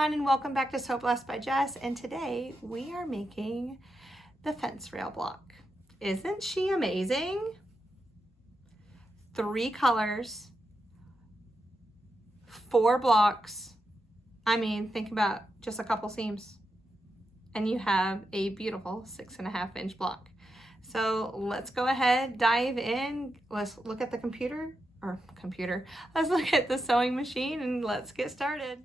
everyone, and welcome back to So Blessed by Jess. And today we are making the fence rail block. Isn't she amazing? 3 colors, 4 blocks. I mean, think about just a couple seams and you have a beautiful 6.5 inch block. So let's go ahead, dive in. Let's look at the let's look at the sewing machine and let's get started.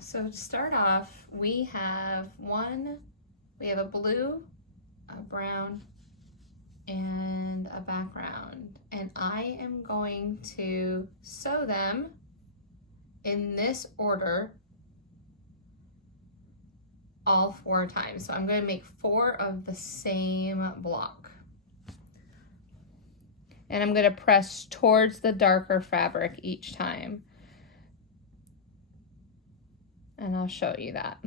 So to start off, we have a blue, a brown, and a background. And I am going to sew them in this order all 4 times. So I'm going to make 4 of the same block. And I'm going to press towards the darker fabric each time. And I'll show you that.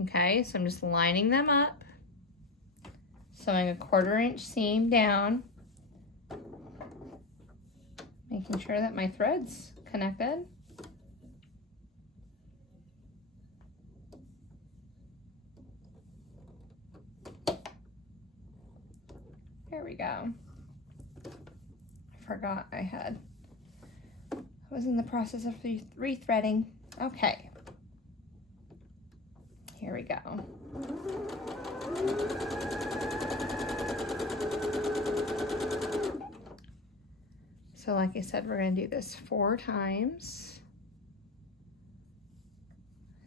Okay, so I'm just lining them up, sewing a 1/4 inch seam down, making sure that my thread's connected. There we go. I forgot I was in the process of rethreading. Okay. Here we go. So like I said, we're going to do this 4 times.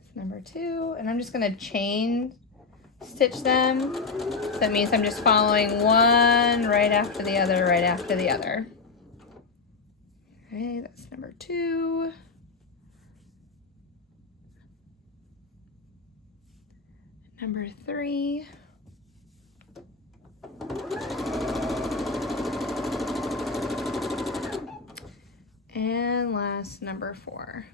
It's number 2, and I'm just going to chain stitch them. That means I'm just following one right after the other, right after the other. Okay, that's number 2. Number 3. And last, number 4.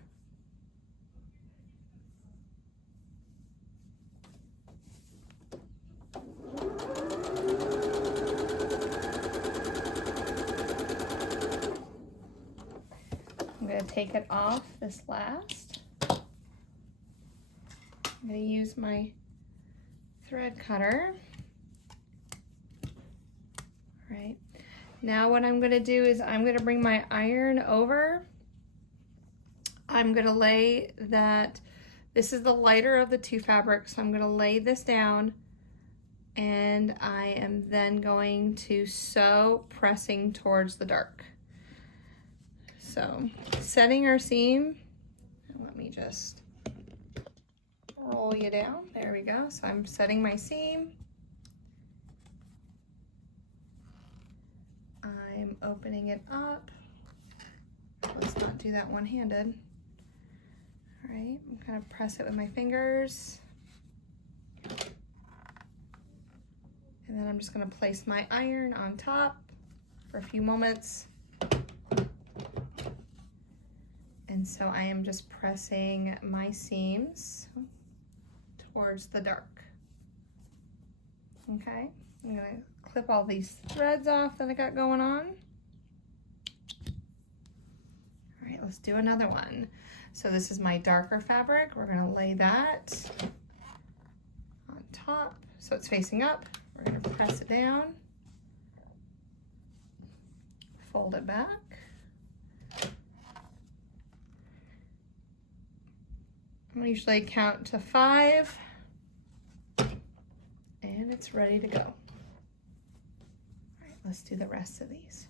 I'm going to take it off this last. I'm going to use my thread cutter. All right, now what I'm going to do is I'm going to bring my iron over. I'm going to lay that, this is the lighter of the 2 fabrics, so I'm going to lay this down, and I am then going to sew pressing towards the dark. So setting our seam, let me just roll you down. There we go. So I'm setting my seam. I'm opening it up. Let's not do that one-handed. All right, I'm gonna press it with my fingers. And then I'm just gonna place my iron on top for a few moments. And so I am just pressing my seams towards the dark. Okay, I'm gonna clip all these threads off that I got going on. All right, let's do another one. So this is my darker fabric. We're gonna lay that on top so it's facing up. We're gonna press it down, fold it back. I usually count to 5, and it's ready to go. All right, let's do the rest of these.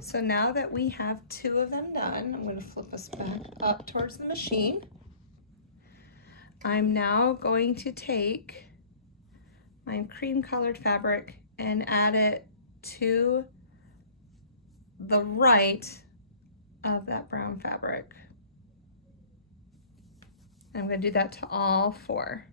So now that we have 2 of them done, I'm going to flip us back up towards the machine. I'm now going to take my cream colored fabric and add it to the right of that brown fabric. And I'm going to do that to all 4.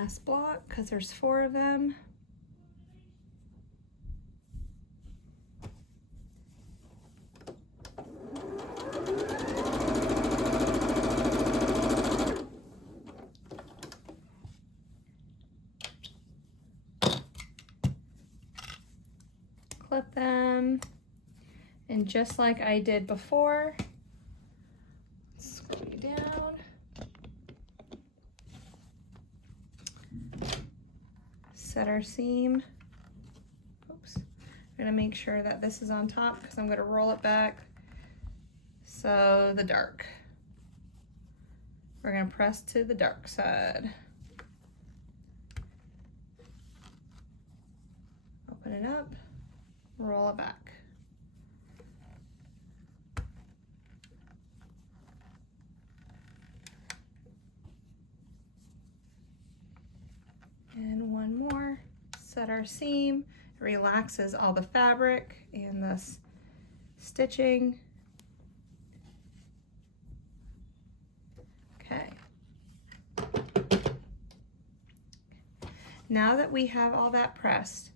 last block because there's 4 of them. Clip them, and just like I did before, screw down, set our seam. Oops. I'm gonna make sure that this is on top because I'm gonna roll it back. So the dark, we're gonna press to the dark side. Open it up, roll it back. And one more, set our seam. It relaxes all the fabric and the stitching. Okay. Now that we have all that pressed,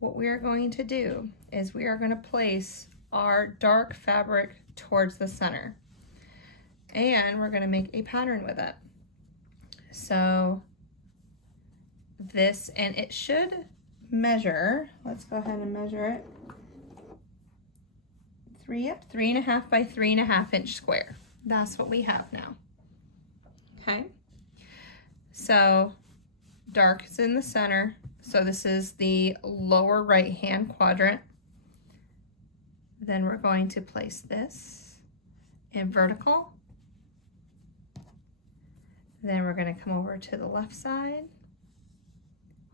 what we are going to do is we are going to place our dark fabric towards the center, and we're going to make a pattern with it. So this, and it should measure, let's go ahead and measure it, 3.5 by 3.5 inch square. That's what we have now. Okay, so dark is in the center, so this is the lower right hand quadrant. Then we're going to place this in vertical. Then we're going to come over to the left side,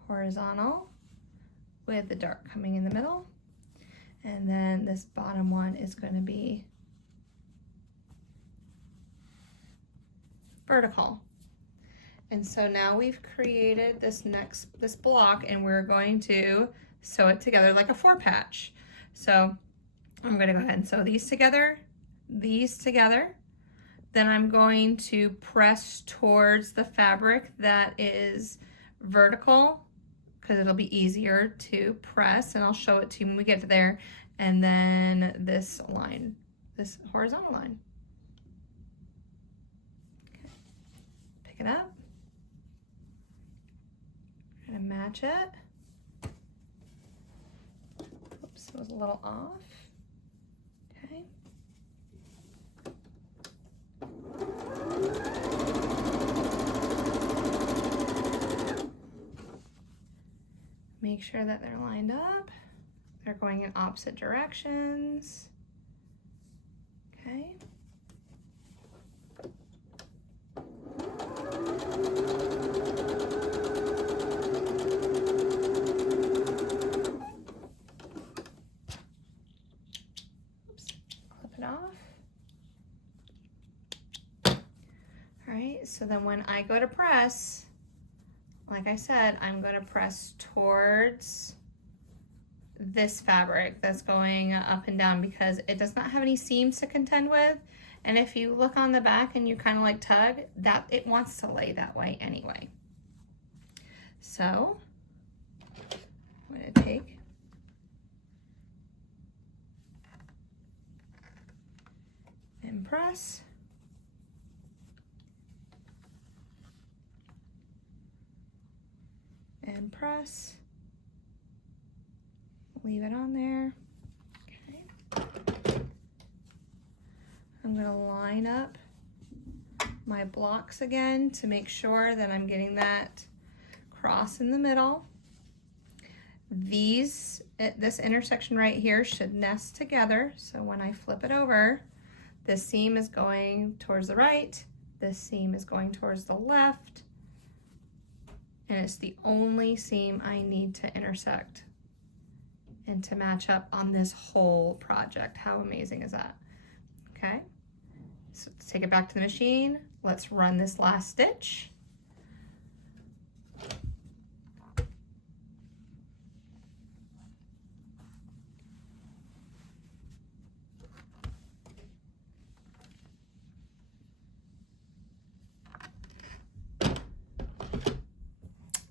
horizontal, with the dark coming in the middle. And then this bottom one is going to be vertical. And so now we've created this block, and we're going to sew it together like a 4-patch. So I'm going to go ahead and sew these together, then I'm going to press towards the fabric that is vertical because it'll be easier to press, and I'll show it to you when we get to there. And then this line, this horizontal line. Okay. Pick it up. I'm gonna match it. Oops, it was a little off. Okay. Make sure that they're lined up. They're going in opposite directions. Okay. Oops, clip it off. All right, so then when I go to press, like I said, I'm going to press towards this fabric that's going up and down because it does not have any seams to contend with. And if you look on the back and you kind of like tug, that it wants to lay that way anyway. So I'm going to take and press. And press, leave it on there. Okay. I'm going to line up my blocks again to make sure that I'm getting that cross in the middle. This intersection right here should nest together, so when I flip it over, this seam is going towards the right, this seam is going towards the left, and it's the only seam I need to intersect and to match up on this whole project. How amazing is that? Okay, so let's take it back to the machine. Let's run this last stitch.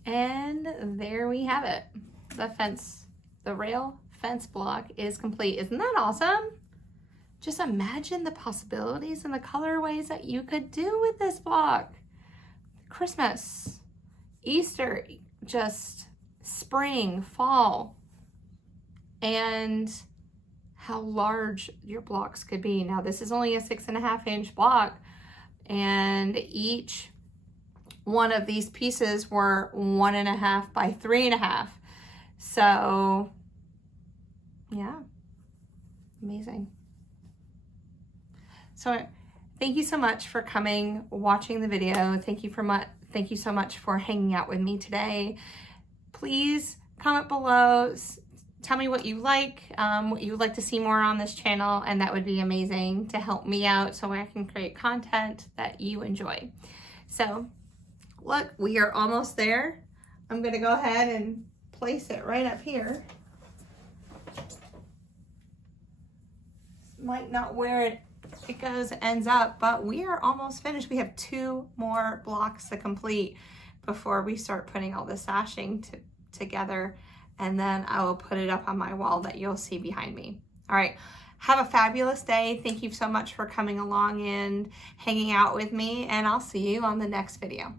And there we have it. The rail fence block is complete. Isn't that awesome? Just imagine the possibilities and the colorways that you could do with this block. Christmas, Easter, just spring, fall, and how large your blocks could be. Now this is only a 6.5 inch block, and each one of these pieces were 1.5 by 3.5. So yeah, amazing. So thank you so much for coming, watching the video. Thank you so much for hanging out with me today. Please comment below, tell me what you like to see more on this channel, and that would be amazing to help me out so I can create content that you enjoy. So look, we are almost there. I'm gonna go ahead and place it right up here. Might not where it goes ends up, but we are almost finished. We have 2 more blocks to complete before we start putting all the sashing together, and then I will put it up on my wall that you'll see behind me. All right, have a fabulous day. Thank you so much for coming along and hanging out with me, and I'll see you on the next video.